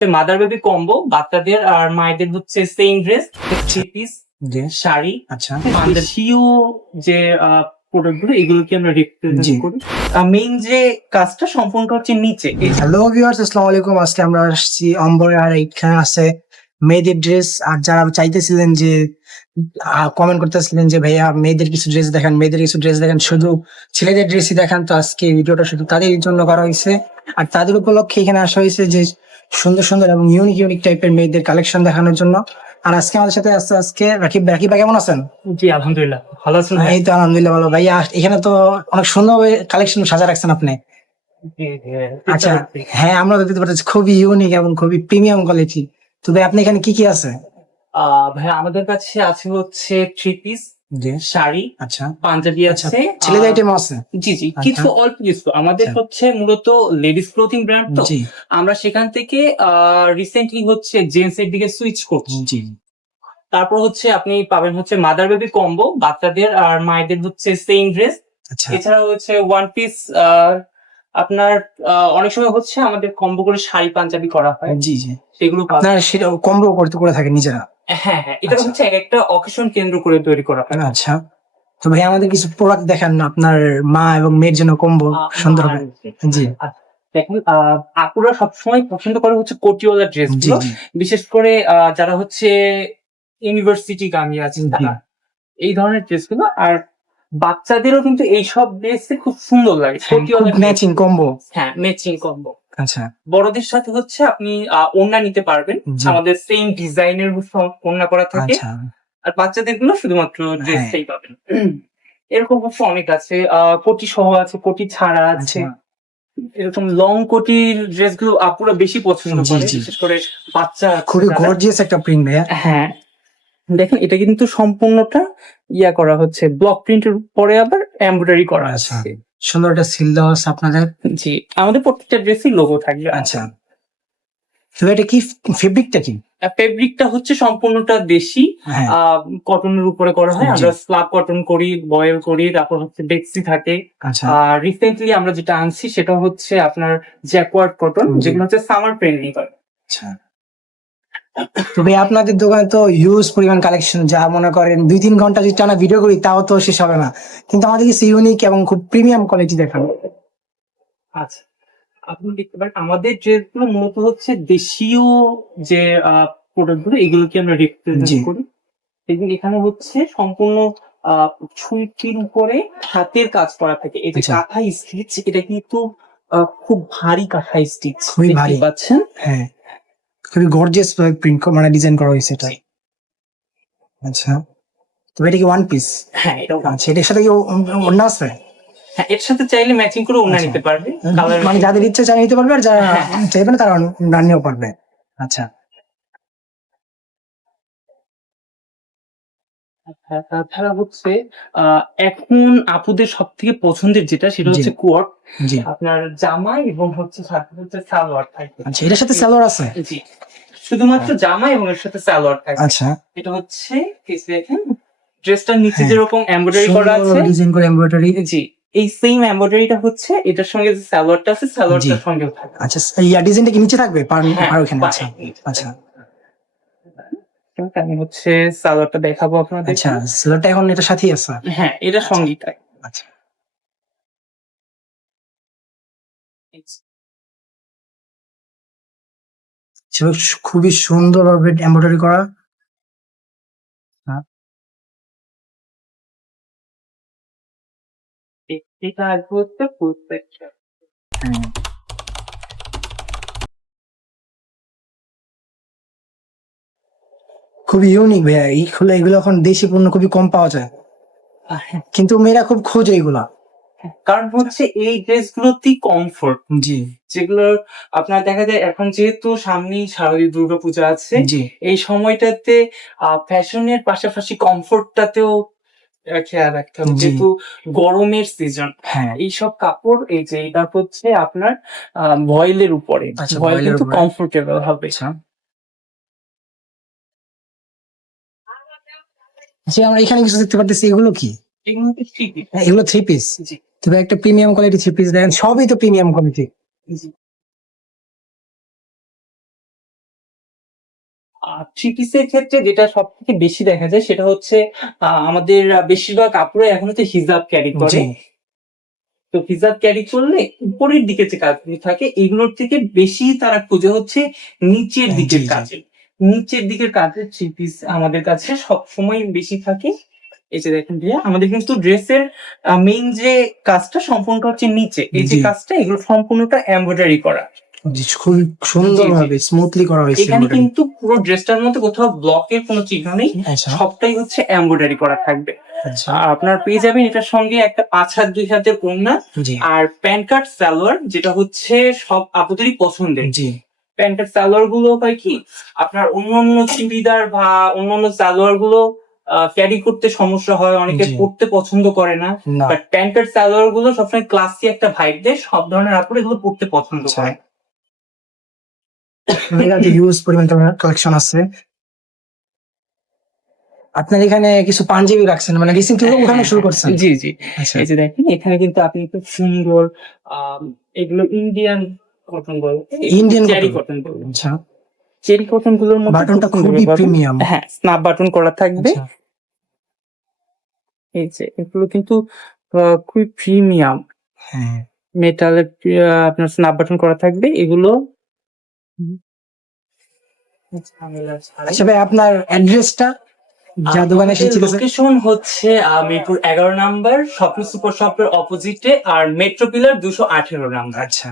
Mother baby combo বাচ্চাদের আর মায়েদের হচ্ছে same dress three piece sari আচ্ছা। দেশীয় যে প্রোডাক্টগুলো এগুলোকে আমরা রিপ্রেজেন্ট করি। মেইন যে কাজটা সম্পূর্ণ হচ্ছে নিচে হ্যালো ভিউয়ার্স আসসালামু আলাইকুম। আজকে আমরা আসছি অম্বরে আর এইখানে আছে মেয়েদের ড্রেস আর যারা চাইতেছিলেন যে কমেন্ট করতেছিলেন যে ভাইয়া মেয়েদের কিছু ড্রেস দেখান মেয়েদের কিছু ড্রেস দেখান শুধু ছেলেদের ড্রেসই দেখান। তো আজকে ভিডিওটা শুধু তাদের জন্য করা হয়েছে। আর তাদের উপলক্ষে এখানে আসা হয়েছে যে সুন্দর সুন্দর এবং ইউনিক ইউনিক টাইপের মেয়েদের কালেকশন দেখানোর জন্য। আর আজকে আমাদের সাথে আসছে আজকে রাকিব। রাকিব ভাই কেমন আছেন? জি আলহামদুলিল্লাহ। ভালো আছেন ভাই? এই তো আলহামদুলিল্লাহ ভালো। ভাই এখানে তো অনেক সুন্দরভাবে কালেকশন সাজা রাখছেন আপনি। জি, আচ্ছা হ্যাঁ আমরা দেখতে পাচ্ছি খুবই ইউনিক এবং খুবই প্রিমিয়াম কোয়ালিটি তো ভাই আপনি এখানে কি কি আছে? ভাই আমাদের কাছে আছে হচ্ছে থ্রি পিস শাড়ি আচ্ছা। পাঞ্জাবি আচ্ছা আছে ছেলেদের আইটেম আছে? জি জি আচ্ছা। কিছু অল্প কিছু। আমাদের আচ্ছা। হচ্ছে মূলত লেডিস ক্লোথিং ব্র্যান্ড তো। আমরা সেখান থেকে রিসেন্টলি হচ্ছে জেন্টস এর দিকে সুইচ করছি। জি। তারপর হচ্ছে আপনি পাবেন হচ্ছে মাদার বেবি কম্বো বাচ্চাদের আর মায়েদের হচ্ছে সেম ড্রেস এছাড়া হচ্ছে ওয়ান পিস আপনার অনেক সময় হচ্ছে আমাদের কম্বো করে শাড়ি পাঞ্জাবি করা হয়। জি জি। সেগুলো। আপনারা সেটা কম্বো করতে করে থাকে নিজেরা? হ্যাঁ হ্যাঁ। এটা আচ্ছা। হচ্ছে এক একটা অকেশন কেন্দ্র করে তৈরি করা হয়। আচ্ছা। তো ভাই আমাদের কিছু প্রোডাক্ট দেখান না আপনার মা এবং মেয়ের জন্য কম্বো সুন্দর হবে। জি। দেখুন আহ, আপুরা সবসময় পছন্দ করে হচ্ছে কোটিওয়ালা ড্রেস জি বিশেষ করে আহ, যারা হচ্ছে ইউনিভার্সিটি গামী আছেন তারা। এই ধরনের ড্রেসগুলো আর বাচ্চাদেরও কিন্তু এইসব ড্রেস খুব সুন্দর লাগে। ম্যাচিং কম্বো হ্যাঁ ম্যাচিং কম্বো আচ্ছা। বড়দের সাথে হচ্ছে আপনি ওড়না নিতে পারবেন। আমাদের সেম ডিজাইনের ওড়না করা থাকে। আচ্ছা। আর বাচ্চাদেরগুলো শুধুমাত্র হ্যাঁ। ড্রেসটাই পাবেন। এরকম হচ্ছে অনেক আছে। আহ, কোটি সহ আছে কোটি ছাড়া আছে। আচ্ছা। এরকম লং কোটির ড্রেসগুলো আপুরা বেশি পছন্দ করে। বিশেষ করে বাচ্চা খুবই গর্জিয়াস একটা প্রিন্ট ভাইয়া। হ্যাঁ। দেখেন এটা কিন্তু সম্পূর্ণটা ইয়া করা হচ্ছে ব্লক প্রিন্টের পরে আবার এমব্রয়ডারি করা আচ্ছা। আছে সুন্দর একটা সিল দেওয়া আছে আপনাদের? জি আমাদের প্রত্যেকটা ড্রেসই লোগো থাকবে আচ্ছা। তো এটা কি ফেব্রিকটা কি? ফেব্রিকটা হচ্ছে সম্পূর্ণটা দেশি হ্যাঁ। কটনের উপরে করা হয়। আমরা স্লাব কটন করি বয়েল করি তারপর হচ্ছে ডেক্সি থাকে। আচ্ছা। আর রিসেন্টলি আমরা যেটা আনছি সেটা হচ্ছে আপনার জ্যাকওয়ার্ড কটন যেগুলো হচ্ছে সামার ট্রেন্ডিং করে। আচ্ছা। তো ভাই আপনাদের দোকানে তো হিউজ পরিমাণ কালেকশন যা মনে করেন দুই তিন ঘণ্টা যদি টানা ভিডিও করি তাও তো শেষ হবে না। কিন্তু আমাদের কিছু ইউনিক এবং খুব প্রিমিয়াম কোয়ালিটি দেখানো। আচ্ছা আপনি দেখতে পারেন আমাদের ড্রেসগুলো মূলত হচ্ছে দেশীয় যে প্রোডাক্টগুলো এগুলোকে আমরা। রিপ্রেজেন্ট করি? এখানে হচ্ছে সম্পূর্ণ ছুঁকির উপরে হাতের কাজ করা থাকে। এই যে আচ্ছা। কাঁথা স্টিচ এটা কিন্তু খুব ভারী কাঁথা স্টিচ খুবই ভারী। পাচ্ছেন? হ্যাঁ। খুবই গর্জিয়াস ভাবে প্রিন্ট মানে ডিজাইন করা হয়েছে এটা। আচ্ছা তবে এটা কি ওয়ান পিস হ্যাঁ এটা আচ্ছা এটার সাথে কি অন্য আছে? হ্যাঁ এর সাথে চাইলে ম্যাচিং করে ওনা। নিতে পারবে। মানে যাদের ইচ্ছে চাই নিতে পারবে আর যারা হ্যাঁ। চাইবে না তারা না নিয়েও পারবে। আচ্ছা তাছাড়া হচ্ছে আহ, এখন আপুদের সব থেকে পছন্দের যেটা সেটা জি। হচ্ছে কোয়াট জি। আপনার জামা এবং হচ্ছে সাথে হচ্ছে সালোয়ার থাকবে। আচ্ছা এটার সাথে সালোয়ার আছে? জি। শুধুমাত্র জামা এবং এর সাথে সালোয়ার থাকবে। আচ্ছা। এটা হচ্ছে যে দেখেন ড্রেসটার নিচে যেরকম এমব্রয়ডারি করা আছে। ডিজাইন করে এমব্রয়ডারি জি এই সেম এমব্রয়ডারিটা হচ্ছে এটার সঙ্গে যে সালোয়ারটা আছে সালোয়ারটার সঙ্গেও থাকবে। আচ্ছা ইয়া ডিজাইনটা কি নিচে থাকবে? পার হ্যাঁ, পার ওখানে? আচ্ছা পায়ে। আচ্ছা। আমি হচ্ছে সালোয়ারটা দেখাবো আপনাদের। আচ্ছা সালোয়ারটা এখন এটার সাথেই আছে? হ্যাঁ এটা থাকে আচ্ছা। খুবই সুন্দর ভাবে এমব্রয়ডারি করা। এটা আসবে হচ্ছে ফুল সেকশন খুবই ইউনিক ভাইয়া। এইগুলো এগুলো এখন দেশি পণ্য খুবই কম পাওয়া যায়। কিন্তু মেয়েরা খুব খোঁজে এগুলা কারণ হচ্ছে এই ড্রেসগুলোতেই কমফোর্ট জি। যেগুলো আপনার দেখা যায় এখন যেহেতু সামনেই শারদীয় দুর্গাপূজা আছে এই সময়টাতে ফ্যাশনের পাশাপাশি কমফোর্টটাতেও খেয়াল রাখতে হবে। যেহেতু গরমের সিজন হ্যাঁ। এইসব কাপড় এই যে এটা হচ্ছে আপনার ভয়েলের উপরে। আচ্ছা, ভয়েল কিন্তু কমফোর্টেবল হবে। যে আমরা এখানে কিছু দেখতে পারতেছি এগুলো কি? এগুলো হ্যাঁ, এগুলো থ্রি পিস তবে একটা প্রিমিয়াম কোয়ালিটি থ্রি পিস দেখেন সবই তো প্রিমিয়াম কোয়ালিটি থ্রি পিসের ক্ষেত্রে যেটা সব থেকে বেশি দেখা যায় সেটা হচ্ছে আহ, আমাদের বেশিরভাগ কাপড়ে এখন হচ্ছে হিজাব ক্যারি করে। তো হিজাব ক্যারি করলে উপরের দিকে যে কাজগুলি থাকে এগুলোর থেকে বেশি তারা খুঁজে হচ্ছে নিচের হ্যাঁ, দিকের জি, জি। কাজে নিচের দিকের কাজের থ্রি পিস আমাদের কাছে সব সময় বেশি থাকে। এই যে দেখেন ভাইয়া আমাদের কিন্তু ড্রেসের মেইন যে কাজটা সম্পূর্ণ হচ্ছে নিচে। এই যে কাজটা এগুলো সম্পূর্ণটা এমব্রয়ডারি করা। খুব সুন্দর ভাবে স্মুথলি করা হয়েছে এখানে কিন্তু পুরো ড্রেসটার মধ্যে কোথাও ব্লকের কোনো চিহ্ন নেই। আচ্ছা। সবটাই হচ্ছে এমব্রয়ডারি করা থাকবে। আচ্ছা। আর আপনার পেয়ে যাবেন এটার সঙ্গে একটা পাঁচ হাত দুই হাতের জি। আর প্যান কার্ড সালোয়ার যেটা হচ্ছে সব আপুদেরই পছন্দের। জি প্যান সালোয়ারগুলো হয় কি আপনার অন্যান্য চুড়িদার বা অন্যান্য সালোয়ারগুলো ক্যারি করতে সমস্যা হয় অনেকে। পড়তে পছন্দ করে না। বাট প্যান্টের সালোয়ারগুলো সবসময় ক্লাসি একটা ভাইব দেয় সব ধরনের আপুর এগুলো পড়তে পছন্দ আচ্ছা। করে। হিউজ পরিমাণ কালেকশন আছে। আপনার এখানে কিছু পাঞ্জাবি রাখছেন মানে রিসেন্টলি উঠানো শুরু করছেন। জি জি। আচ্ছা। এই যে দেখেন এখানে কিন্তু আপনি খুব সুন্দর এগুলো Indian cotton ball Indian cherry cotton ball আচ্ছা। চেরি কটনগুলোর মধ্যে বাটনটা খুবই প্রিমিয়াম হ্যাঁ স্ন্যাপ বাটন করা থাকবে। আচ্ছা। এই যে এগুলো কিন্তু খুবই প্রিমিয়াম হ্যাঁ। মেটালের আপনার স্ন্যাপ বাটন করা থাকবে। এগুলো আচ্ছা ভাই আপনার অ্যাড্রেসটা যা দোকানে এসেছি লোকেশন হচ্ছে মিরপুর এগারো নাম্বার স্বপ্ন সুপার শপের অপোজিটে আর মেট্রো পিলার দুশো আঠেরো নাম্বার। আচ্ছা।